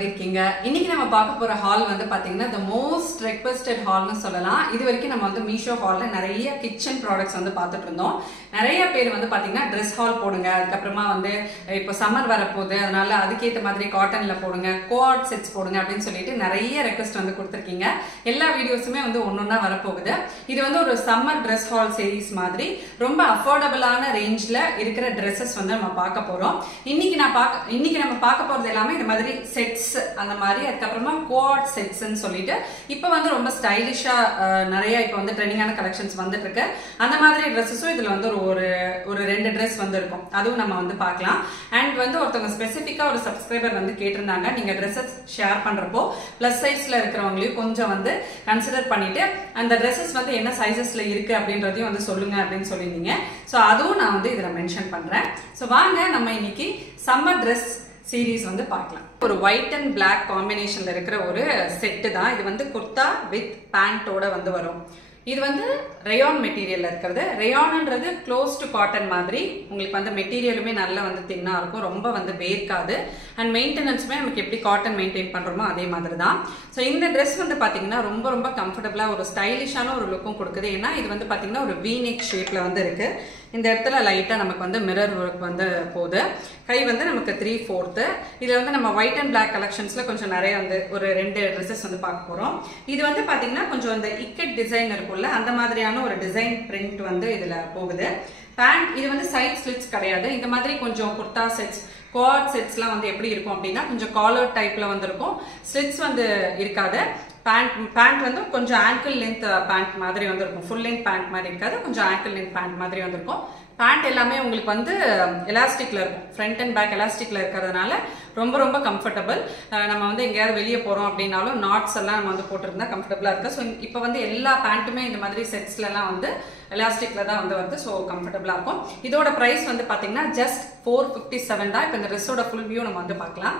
எப்படி இருக்கீங்க? இன்னைக்கு நம்ம பார்க்க போற ஹால் வந்து பாத்தீங்கன்னா the most requested ஹால்னு சொல்லலாம். இது வரைக்கும் நம்ம வந்து மீஷோ ஹால்ல நிறைய கிச்சன் ப்ராடக்ட்ஸ் வந்து பார்த்துட்டு இருந்தோம். நிறைய பேர் வந்து பாத்தீங்கன்னா ட்ரெஸ் ஹால் போடுங்க, அதுக்கப்புறமா வந்து இப்போ சம்மர் வரப்போகுது, அதனால அதுக்கேற்ற மாதிரி காட்டன்ல போடுங்க, கோஆர்ட் செட்ஸ் போடுங்க அப்படின்னு சொல்லிட்டு நிறைய ரெக்வஸ்ட் வந்து கொடுத்துருக்கீங்க. எல்லா வீடியோஸுமே வந்து ஒன்னொன்னா வரப்போகுது. இது வந்து ஒரு சம்மர் ட்ரெஸ் ஹால் சீரீஸ் மாதிரி ரொம்ப அஃபோர்டபுளான ரேஞ்ச்ல இருக்கிற ட்ரெஸ்ஸஸ் வந்து நம்ம பார்க்க போறோம். இன்னைக்கு நம்ம பார்க்க போறது எல்லாமே இந்த மாதிரி செட்ஸ் அந்த மாதிரி, அதுக்கப்புறமா கோஆர்ட் செட்ஸ்ன்னு சொல்லிட்டு இப்போ வந்து ரொம்ப ஸ்டைலிஷா நிறைய இப்போ வந்து ட்ரெண்டிங்கான கலெக்ஷன்ஸ் வந்துட்டு இருக்கு. அந்த மாதிரி ட்ரெஸ்ஸஸும் இதுல வந்து ஒரு ரெண்டு ட்ரெஸ் வந்து இருக்கும், அதுவும் நம்ம வந்து பார்க்கலாம். அண்ட் வந்து ஒருத்தவங்க ஸ்பெசிஃபிக்கா ஒரு சப்ஸ்கிரைபர் வந்து கேட்டிருந்தாங்க, நீங்க ட்ரெஸ்ஸஸ் ஷேர் பண்றப்போ பிளஸ் சைஸ்ல இருக்கிறவங்களையும் கொஞ்சம் வந்து கன்சிடர் பண்ணிட்டு அந்த ட்ரெஸ்ஸஸ் வந்து என்ன சைசஸ்ல இருக்கு அப்படின்றதையும் வந்து சொல்லுங்க அப்படின்னு சொல்லியிருந்தீங்க. ஸோ அதுவும் நான் வந்து இதுல மென்ஷன் பண்றேன். ஸோ வாங்க நம்ம இன்னைக்கு சம்மர் ட்ரெஸ் சீரீஸ் வந்து பார்க்கலாம். ஒரு ஒயிட் அண்ட் பிளாக் காம்பினேஷன்ல இருக்கிற ஒரு செட்டு தான் இது. வந்து குர்தா வித் பேண்டோட வந்து வரும். இது வந்து ரேயான் மெட்டீரியல்ல இருக்கிறது. ரேயான்ன்றது க்ளோஸ் டு காட்டன் மாதிரி. உங்களுக்கு வந்து மெட்டீரியலுமே நல்லா வந்து தின்னா இருக்கும், ரொம்ப வந்து வேர்க்காது. அண்ட் மெயின்டெனன்ஸுமே நமக்கு எப்படி காட்டன் மெயின்டைன் பண்றோமோ அதே மாதிரி தான். ஸோ இந்த ட்ரெஸ் வந்து பாத்தீங்கன்னா ரொம்ப ரொம்ப கம்ஃபர்டபுளா ஒரு ஸ்டைலிஷான ஒரு லுக்கும் கொடுக்குது. ஏன்னா இது வந்து பாத்தீங்கன்னா ஒரு வீநெக் ஷேப்ல வந்து இருக்கு. இந்த இடத்துல லைட்டா நமக்கு வந்து மிரர் ஒர்க் வந்து போகுது. கை வந்து நமக்கு 3/4. இதுல வந்து நம்ம ஒயிட் அண்ட் பிளாக் கலெக்ஷன்ஸ்ல கொஞ்சம் நிறைய வந்து ஒரு 2 ட்ரெஸ்ஸஸ் வந்து பார்க்க போறோம். இது வந்து பாத்தீங்கன்னா கொஞ்சம் இந்த இக்கட் டிசைன் இருக்கும்ல, அந்த மாதிரியான ஒரு டிசைன் பிரிண்ட் வந்து இதுல போகுது. பேண்ட் இது வந்து சைட் ஸ்லிட்ஸ் கிடையாது. இந்த மாதிரி கொஞ்சம் குர்தா செட்ஸ், கோஆர்ட் செட்ஸ்லாம் வந்து எப்படி இருக்கும் அப்படின்னா கொஞ்சம் காலர் டைப்ல வந்து இருக்கும், ஸ்லிட்ஸ் வந்து இருக்காது. பேண்ட் வந்து கொஞ்சம் ஆங்கிள் லென்த் பேண்ட் மாதிரி வந்து இருக்கும், ஃபுல் லென்த் பேண்ட் மாதிரி இருக்காது, கொஞ்சம் ஆங்கிள் லென்த் பேண்ட் மாதிரி வந்து இருக்கும். பேண்ட் எல்லாமே உங்களுக்கு வந்து எலாஸ்டிக்ல இருக்கும், ஃப்ரண்ட் அண்ட் பேக் எலாஸ்டிக்ல இருக்கிறதுனால ரொம்ப ரொம்ப கம்ஃபர்டபுள். நம்ம வந்து எங்கேயாவது வெளியே போறோம் அப்படின்னாலும் நாட்ஸ் எல்லாம் நம்ம வந்து போட்டிருந்தா கம்ஃபர்டபுளா இருக்கு. ஸோ இப்போ வந்து எல்லா பேண்ட்டுமே இந்த மாதிரி செட்ஸ்ல எல்லாம் வந்து எலாஸ்டிக்ல தான் வந்து வருது. ஸோ கம்ஃபர்டபுளா இருக்கும். இதோட பிரைஸ் வந்து பாத்தீங்கன்னா ஜஸ்ட் 457 தான். இப்போ இந்த ட்ரெஸ்ஸோட ஃபுல் வியூ நம்ம வந்து பார்க்கலாம்.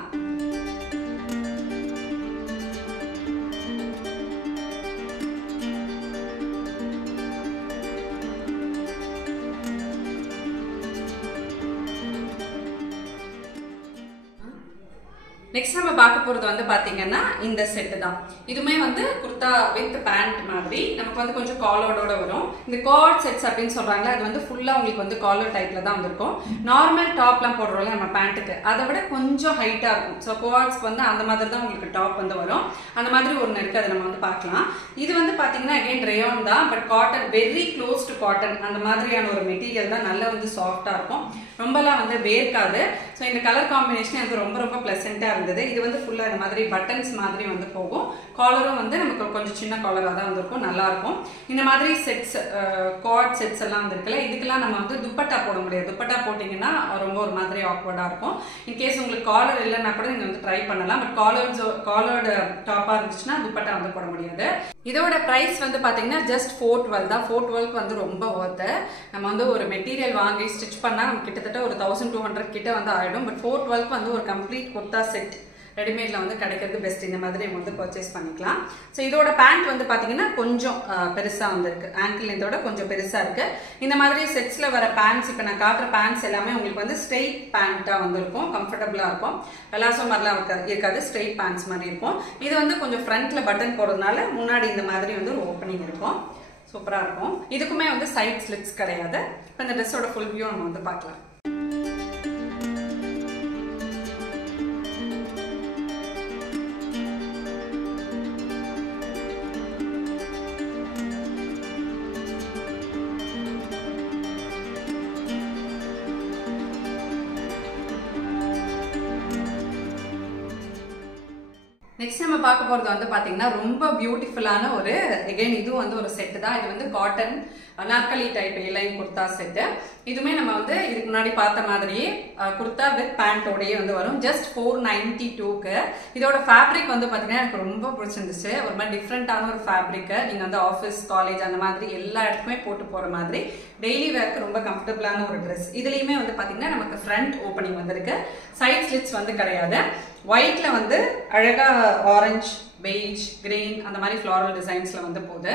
நெக்ஸ்ட் நம்ம பார்க்க போறது வந்து பாத்தீங்கன்னா இந்த செட் தான். இதுமே வந்து குர்தா வித் பேண்ட் மாதிரி நமக்கு வந்து கொஞ்சம் காலரோட வரும். இந்த கோஆர்ட் செட்ஸ் அப்படின்னு சொல்றாங்களா, அது வந்து ஃபுல்லா உங்களுக்கு வந்து காலர் டைப்ல தான் வந்திருக்கும். நார்மல் டாப்லாம் போடுறோம்ல நம்ம பேண்ட்டுக்கு, அதை விட கொஞ்சம் ஹைட்டா இருக்கும். ஸோ கோஆர்ட்ஸ்க்கு வந்து அந்த மாதிரி தான் உங்களுக்கு டாப் வந்து வரும். அந்த மாதிரி ஒன்று இருக்கு, அதை நம்ம வந்து பார்க்கலாம். இது வந்து பாத்தீங்கன்னா அகைன் ரேயான் தான், but cotton, very close to cotton அந்த மாதிரியான ஒரு மெட்டீரியல் தான். நல்லா வந்து சாஃப்டா இருக்கும், ரொம்பலாம் வந்து வேர்க்காது. ஸோ இந்த கலர் காம்பினேஷன் எனக்கு ரொம்ப ரொம்ப பிளசண்டா இருந்தது. இது வந்து ஃபுல்லா இந்த மாதிரி பட்டன்ஸ் மாதிரி வந்து போகும். காலரும் வந்து நமக்கு கொஞ்சம் சின்ன காலரா தான் வந்திருக்கும், நல்லா இருக்கும். இந்த மாதிரி செட்ஸ், கார்ட் செட்ஸ் எல்லாம் வந்துருக்குல்ல, இதுக்கெல்லாம் நம்ம வந்து துப்பட்டா போட முடியாது. துப்பட்டா போட்டீங்கன்னா ரொம்ப ஒரு மாதிரி ஆக்வர்டா இருக்கும். இன்கேஸ் உங்களுக்கு காலர் இல்லைன்னா கூட நீங்க வந்து ட்ரை பண்ணலாம். பட் காலர்டு டாப்பா இருந்துச்சுன்னா துப்பட்டா வந்து போட முடியாது. இதோட பிரைஸ் வந்து பாத்தீங்கன்னா ஜஸ்ட் 412 தான். 412 வந்து ரொம்ப ஒர்த். நம்ம வந்து ஒரு மெட்டீரியல் வாங்கி ஸ்டிச் பண்ணா நம்ம கிட்டத்தட்ட ஒரு 1200 கிட்ட வந்து ஆயிடும். பட் 412 வந்து ஒரு கம்ப்ளீட் குர்தா செட் ரெடிமேட்ல வந்து கிடைக்கிறது பெஸ்ட். இந்த மாதிரி வந்து பர்ச்சேஸ் பண்ணிக்கலாம். ஸோ இதோட பேண்ட் வந்து பாத்தீங்கன்னா கொஞ்சம் பெருசா வந்திருக்கு, ஆங்கிள் லென்த்தோட கொஞ்சம் பெருசா இருக்கு. இந்த மாதிரி செட்ஸ்ல வர பேண்ட்ஸ், இப்ப நான் காட்டுற பேண்ட்ஸ் எல்லாமே உங்களுக்கு வந்து ஸ்ட்ரெயிட் பேண்டா வந்து இருக்கும், கம்ஃபர்டபுளா இருக்கும். பெலாசோ மாதிரிலாம் இருக்காது, ஸ்ட்ரெயிட் பேண்ட்ஸ் மாதிரி இருக்கும். இது வந்து கொஞ்சம் ஃப்ரண்ட்ல பட்டன் போடுறதுனால முன்னாடி இந்த மாதிரி வந்து ஒரு ஓப்பனிங் இருக்கும், சூப்பரா இருக்கும். இதுக்குமே வந்து சைட் ஸ்லிட்ஸ் கிடையாது. இப்போ இந்த ட்ரெஸ்ஸோட ஃபுல் வியூ நம்ம வந்து பார்க்கலாம். நெக்ஸ்ட் நம்ம பார்க்க போறது வந்து பாத்தீங்கன்னா ரொம்ப பியூட்டிஃபுல்லான ஒரு, அகைன் இதுவும் வந்து ஒரு செட் தான். இது வந்து காட்டன் நாற்காலி டைப் இலைன் குர்தா செட்டு. இதுமே நம்ம வந்து இதுக்கு முன்னாடி பார்த்த மாதிரியே குர்தா வித் பேண்டோடயே வந்து வரும். ஜஸ்ட் 492க்கு. இதோட ஃபேப்ரிக் வந்து பாத்தீங்கன்னா எனக்கு ரொம்ப பிடிச்சிருந்துச்சு. ஒரு மாதிரி டிஃப்ரெண்டான ஒரு ஃபேப்ரிக். நீங்க வந்து ஆஃபீஸ், காலேஜ் அந்த மாதிரி எல்லா இடத்துக்குமே போட்டு போற மாதிரி டெய்லி வேர்க்கு ரொம்ப கம்ஃபர்டபுளான ஒரு ட்ரெஸ். இதுலயுமே வந்து பாத்தீங்கன்னா நமக்கு ஃப்ரண்ட் ஓப்பனிங் வந்திருக்கு, சைட் ஸ்லிட்ஸ் வந்து கிடையாது. ஒயிட்ல வந்து அழகா ஆரஞ்சு, பெய்ஜ், கிரீன் அந்த மாதிரி ஃப்ளாரல் டிசைன்ஸ்ல வந்து போகுது.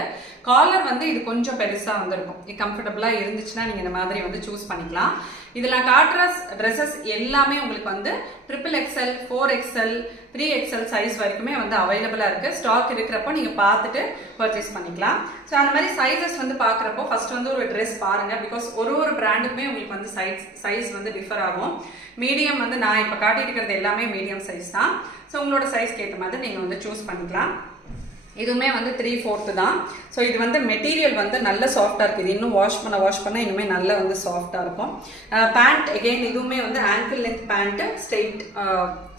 காலர் வந்து இது கொஞ்சம் பெருசா வந்திருக்கும். இது கம்ஃபர்டபுளா இருந்துச்சுன்னா நீங்க இந்த மாதிரி வந்து சூஸ் பண்ணிக்கலாம். இதுல காட்டுற ட்ரெஸ்ஸஸ் எல்லாமே உங்களுக்கு வந்து XXL, 4XL, 3XL சைஸ் வரைக்குமே வந்து அவைலபிளா இருக்கு. ஸ்டாக் இருக்கிறப்போ நீங்க பார்த்துட்டு பர்ச்சேஸ் பண்ணிக்கலாம். ஸோ அந்த மாதிரி சைஸஸ் வந்து பாக்குறப்போ ஃபர்ஸ்ட் வந்து ஒரு ட்ரெஸ் பாருங்க. பிகாஸ் ஒரு பிராண்டுக்குமே உங்களுக்கு வந்து சைஸ் வந்து டிஃபர் ஆகும். மீடியம் வந்து நான் இப்ப காட்டிட்டு இருக்கிறது எல்லாமே மீடியம் சைஸ் தான். ஸோ உங்களோட சைஸ்க்கு ஏற்ற மாதிரி நீங்க வந்து சூஸ் பண்ணிக்கலாம். இதுவுமே வந்து 3/4 தான். ஸோ இது வந்து மெட்டீரியல் வந்து நல்ல சாஃப்டா இருக்கு. இது இன்னும் வாஷ் பண்ண இன்னுமே நல்ல வந்து சாஃப்டா இருக்கும். பேண்ட் அகைன் இதுவுமே வந்து angle length band,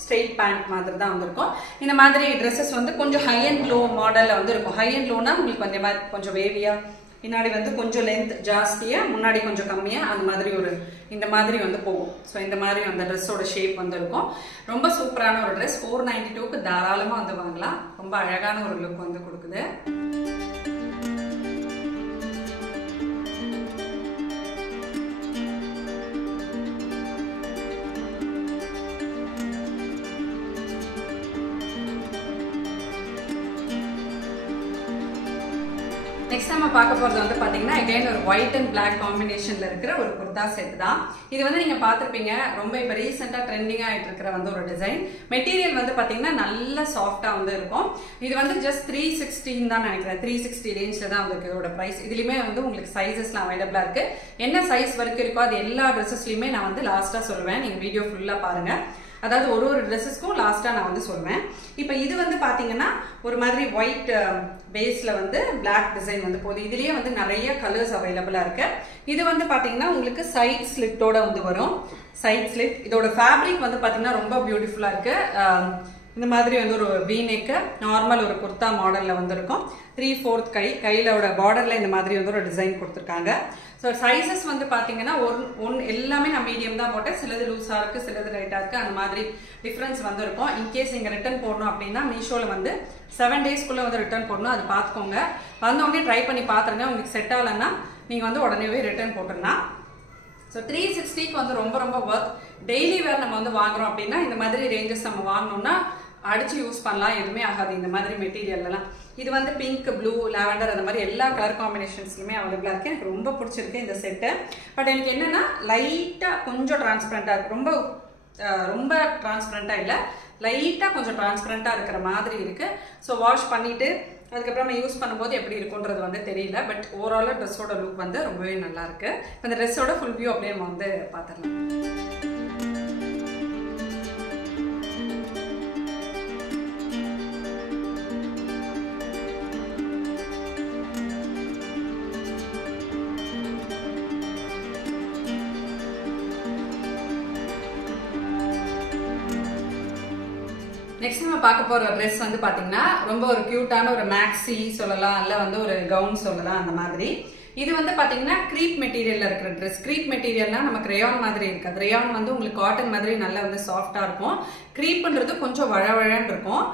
straight band மாதிரி தான் வந்திருக்கும். இந்த மாதிரி ட்ரெஸ்ஸஸ் வந்து கொஞ்சம் ஹை அண்ட் லோ மாடல்ல வந்து இருக்கும். ஹை அண்ட் லோனா உங்களுக்கு வந்து மாதிரி கொஞ்சம் வேவியா, பின்னாடி வந்து கொஞ்சம் லென்த் ஜாஸ்தியா, முன்னாடி கொஞ்சம் கம்மியா, அந்த மாதிரி ஒரு இந்த மாதிரி வந்து போகும். ஸோ இந்த மாதிரி அந்த ட்ரெஸ்ஸோட ஷேப் வந்து இருக்கும். ரொம்ப சூப்பரான ஒரு ட்ரெஸ். 492க்கு தாராளமா வந்து வாங்கலாம். ரொம்ப அழகான ஒரு லுக் வந்து கொடுக்குது. நெக்ஸ்ட் நம்ம பார்க்க போறது வந்து பாத்தீங்கன்னா அகைன் ஒரு ஒயிட் அண்ட் பிளாக் காம்பினேஷன்ல இருக்கிற ஒரு குர்தா செட் தான். இது வந்து நீங்க பாத்திருப்பீங்க, ரொம்ப இப்ப ரீசெண்டா ட்ரெண்டிங் ஆயிட்டு இருக்கிற வந்து ஒரு டிசைன். மெட்டீரியல் வந்து பாத்தீங்கன்னா நல்ல சாஃப்டா வந்து இருக்கும். இது வந்து ஜஸ்ட் 316 தான் நினைக்கிறேன். 360 ரேஞ்ச்ல தான் வந்து இதோட பிரைஸ். இதுலயுமே வந்து உங்களுக்கு சைசஸ்லாம் அவைலபிளா இருக்கு. என்ன சைஸ் வரைக்கும் இருக்கோ அது எல்லா ட்ரெஸ்ஸஸ்லயுமே நான் வந்து லாஸ்டா சொல்லுவேன். நீங்க வீடியோ ஃபுல்லா பாருங்க. அதாவது ஒரு ட்ரெஸ்ஸஸ்க்கும் லாஸ்டா நான் வந்து சொல்லுவேன். இப்போ இது வந்து பாத்தீங்கன்னா ஒரு மாதிரி ஒயிட் பேஸ்ல வந்து பிளாக் டிசைன் வந்து போகுது. இதுலயே வந்து நிறைய கலர்ஸ் அவைலபிளா இருக்கு. இது வந்து பாத்தீங்கன்னா உங்களுக்கு சைட் ஸ்லிட்டோட வந்து வரும். Side slit. இதோட ஃபேப்ரிக் வந்து பாத்தீங்கன்னா ரொம்ப பியூட்டிஃபுல்லா இருக்கு. இந்த மாதிரி வந்து ஒரு V-neck நார்மல் ஒரு குர்தா மாடல்ல வந்து இருக்கும். 3/4 கையிலோட பார்டர்ல இந்த மாதிரி வந்து ஒரு டிசைன் கொடுத்துருக்காங்க. ஸோ சைசஸ் வந்து பாத்தீங்கன்னா எல்லாமே நான் மீடியம் தான் போட்டேன். சிலது லூஸா இருக்கு, சிலது ரைட்டா இருக்கு. அந்த மாதிரி டிஃபரன்ஸ் வந்து இருக்கும். இன்கேஸ் நீங்க ரிட்டர்ன் போடணும் அப்படின்னா மீஷோல வந்து 7 டேஸ்க்குள்ள வந்து ரிட்டர்ன் போடணும். அது பார்த்துக்கோங்க. வந்தவொடனே ட்ரை பண்ணி பாத்துருங்க. உங்களுக்கு செட் ஆகலைன்னா நீங்க வந்து உடனே ரிட்டர்ன் போட்டுடலாம். ஸோ 360க்கு வந்து ரொம்ப ரொம்ப ஒர்த். டெய்லி வேர் நம்ம வந்து வாங்குறோம் அப்படின்னா இந்த மாதிரி ரேஞ்சஸ் நம்ம வாங்கணும்னா அடிச்சு யூஸ் பண்ணலாம். எதுவுமே ஆகாது இந்த மாதிரி மெட்டீரியல்லாம். இது வந்து பிங்க், ப்ளூ, லாவெண்டர் அந்த மாதிரி எல்லா கலர் காம்பினேஷன்ஸ்லுமே அவைலபிளா இருக்கு. எனக்கு ரொம்ப பிடிச்சிருக்கு இந்த செட்டு. பட் எனக்கு என்னன்னா லைட்டா கொஞ்சம் டிரான்ஸ்பரண்டா இருக்கு. ரொம்ப டிரான்ஸ்பரண்டா இல்ல, லைட்டா கொஞ்சம் டிரான்ஸ்பரண்டா இருக்கிற மாதிரி இருக்கு. ஸோ வாஷ் பண்ணிட்டு அதுக்கப்புறம் யூஸ் பண்ணும்போது எப்படி இருக்குன்றது வந்து தெரியல. பட் ஓவரால் ட்ரெஸ்ஸோட லுக் வந்து ரொம்பவே நல்லா இருக்கு. இந்த ட்ரெஸ்ஸோட ஃபுல் வியூ அப்படியே நம்ம வந்து பார்த்துடலாம். நெக்ஸ்ட் நம்ம பார்க்க போற ட்ரெஸ் வந்து பாத்தீங்கன்னா ரொம்ப ஒரு கியூட்டான ஒரு மேக்ஸி சொல்லலாம், இல்ல வந்து ஒரு கவுன் சொல்லலாம். அந்த மாதிரி இது வந்து பாத்தீங்கன்னா கிரீப் மெட்டீரியல்ல இருக்கிற ட்ரெஸ். கிரீப் மெட்டீரியல்னா நமக்கு ரேயான் மாதிரி இருக்காது. ரேயான் வந்து உங்களுக்கு காட்டன் மாதிரி நல்லா வந்து சாஃப்டா இருக்கும். கிரீப்ன்றது கொஞ்சம் வழவழன்னு இருக்கும்.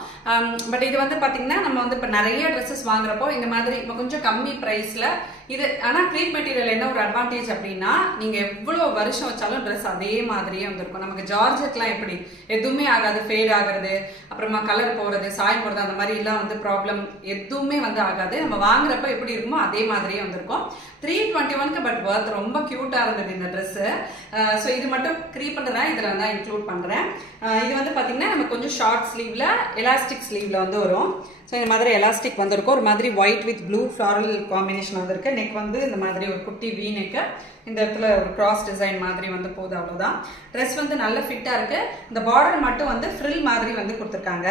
பட் இது வந்து பாத்தீங்கன்னா நம்ம வந்து இப்ப நிறைய ட்ரெஸ்ஸஸ் வாங்குறப்போ இந்த மாதிரி இப்ப கொஞ்சம் கம்மி பிரைஸ்ல இது. ஆனா கிரீப் மெட்டீரியல் என்ன ஒரு அட்வான்டேஜ் அப்படின்னா நீங்க எவ்வளவு வருஷம் வச்சாலும் ட்ரெஸ் அதே மாதிரியே வந்துருக்கும். நமக்கு ஜார்ஜெட்லாம் எப்படி எதுவுமே ஆகாது, ஃபேட் ஆகுறது, அப்புறமா கலர் போறது, சாயம் போறது, அந்த மாதிரி எல்லாம் வந்து ப்ராப்ளம் எதுவுமே வந்து ஆகாது. நம்ம வாங்குறப்ப எப்படி இருக்குமோ அதே மாதிரியே வந்திருக்கும். 321க்கு பட் ஒர்த். ரொம்ப கியூட்டா இருந்தது இந்த ட்ரெஸ். ஸோ இது மட்டும் கிரீப்ன்றதா இதுல தான் இன்க்ளூட் பண்றேன். இது வந்து பாத்தீங்கன்னா நம்ம கொஞ்சம் ஷார்ட் ஸ்லீவ்ல எலாஸ்டிக் ஸ்லீவ்ல வந்து வரும். ஸோ இந்த மாதிரி எலாஸ்டிக் வந்திருக்கும். ஒரு மாதிரி white with blue floral combination வந்திருக்கு. நெக் வந்து இந்த மாதிரி ஒரு குட்டி V-neck, இந்த இடத்துல ஒரு கிராஸ் டிசைன் மாதிரி வந்து போகுது. அவ்வளவுதான். ட்ரெஸ் வந்து நல்ல ஃபிட்டா இருக்கு. இந்த பார்டர் மட்டும் வந்து ஃப்ரில் மாதிரி வந்து கொடுத்துருக்காங்க.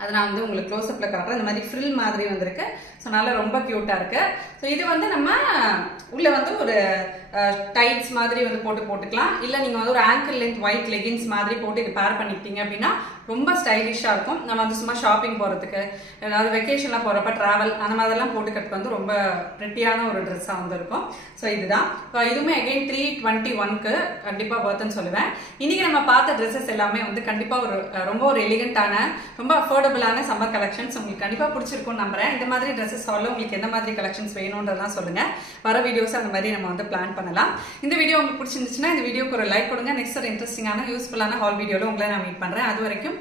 அதை நான் வந்து உங்களுக்கு க்ளோஸ்அப்ல காட்டுறேன். இந்த மாதிரி ஃப்ரில் மாதிரி வந்திருக்கு. ஸோ நல்லா ரொம்ப கியூட்டா இருக்கு. ஸோ இது வந்து நம்ம உள்ள வந்து ஒரு டைட்ஸ் மாதிரி வந்து போட்டுக்கலாம். இல்ல நீங்க வந்து ஒரு ஆங்கிள் லென்த் ஒயிட் லெகின்ஸ் மாதிரி போட்டு இது பேர் பண்ணிக்கிட்டீங்க அப்படின்னா ரொம்ப ஸ்டைலிஷா இருக்கும். நம்ம வந்து சும்மா ஷாப்பிங் போறதுக்கு, அதாவது வெக்கேஷன்லாம் போறப்ப டிராவல் அந்த மாதிரிலாம் போட்டுக்கிறதுக்கு வந்து ரொம்ப பிரிட்டியான ஒரு ட்ரெஸ்ஸா வந்து இருக்கும். ஸோ இதுதான். இதுவுமே அகைன் 321க்கு கண்டிப்பா வர்த்னு சொல்லுவேன். இன்னைக்கு நம்ம பார்த்த ட்ரெஸ்ஸஸ் எல்லாமே வந்து கண்டிப்பா ஒரு ரொம்ப ஒரு எலிகண்டான, ரொம்ப அஃபோர்டபுளான சம்மர் கலெக்ஷன்ஸ். உங்களுக்கு கண்டிப்பா பிடிச்சிருக்கும்னு நம்புறேன். இந்த மாதிரி ட்ரெஸ்ஸஸ் ஹால்ல உங்களுக்கு எந்த மாதிரி கலெக்ஷன்ஸ் வேணும்ன்றதெல்லாம் சொல்லுங்க. வர வீடியோஸ் அந்த மாதிரி நம்ம வந்து பிளான் பண்ணலாம். இந்த வீடியோ உங்களுக்கு பிடிச்சிருந்துச்சுன்னா இந்த வீடியோக்கு ஒரு லைக் கொடுங்க. நெக்ஸ்ட் ஒரு இன்ட்ரெஸ்டிங்கான யூஸ்ஃபுல்லான ஹால் வீடியோல உங்களை நான் மீட் பண்றேன். அது வரைக்கும்